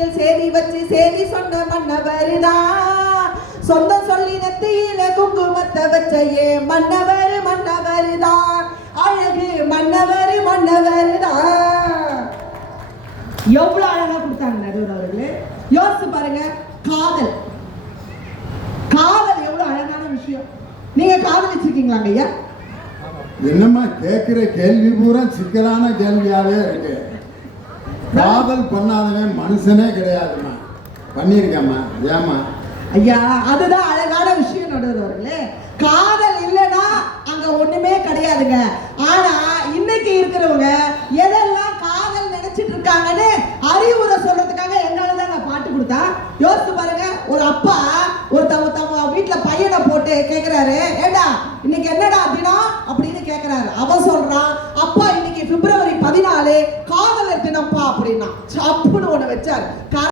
மடியில் சேதி வச்சு சேதி சொன்ன மன்னவருதான். சொந்தம் சொல்லி நெத்தியில குங்குமத்தை வச்ச மன்னவர் மன்னவர் தான். அழகு மன்னவர் மன்னவர் தான். எவ்வளவு அழகா கொடுத்தாங்க நடுவர் அவர்களே. யோசிச்சு பாருங்க. காதல் காதல் எவ்வளவு அழகான விஷயம். நீங்க காதலிச்சிருக்கீங்களா ஐயா? என்னம்மா கேட்கிற கேள்வி பூரா சிக்கலான கேள்வியாவே இருக்கு. காதல் பண்ணாதவன் மனுஷனே கிடையாதுமா. பண்ணிருக்கேம்மா. ஏமா ஐயா? அதுதான் அழகான விஷயம் நடுவர்களே. காதல் இல்லைன்னா அங்க ஒண்ணுமே கிடையாதுங்க. ஆனா இன்னைக்கு இருக்கிறவங்க எதெல்லாம் காதல் நினைச்சிட்டு இருக்காங்கன்னு அறிவுரை சொல்றதுக்காக என்னால தாங்க பாட்டு கொடுத்தா. யோசிச்சு பாருங்க. ஒரு அப்பா ஒரு தம்ம வீட்டுல பையனை போட்டு கேக்குறாரு, ஏண்டா இன்னைக்கு என்னடா தினம் அப்படின்னு கேக்குறாரு. அவன் சொல்றான், அப்பா இன்னைக்கு பிப்ரவரி 14 காதலர் தினம்ப்பா அப்படின்னா. சப்புன்னு ஒண்ணு வச்சாரு.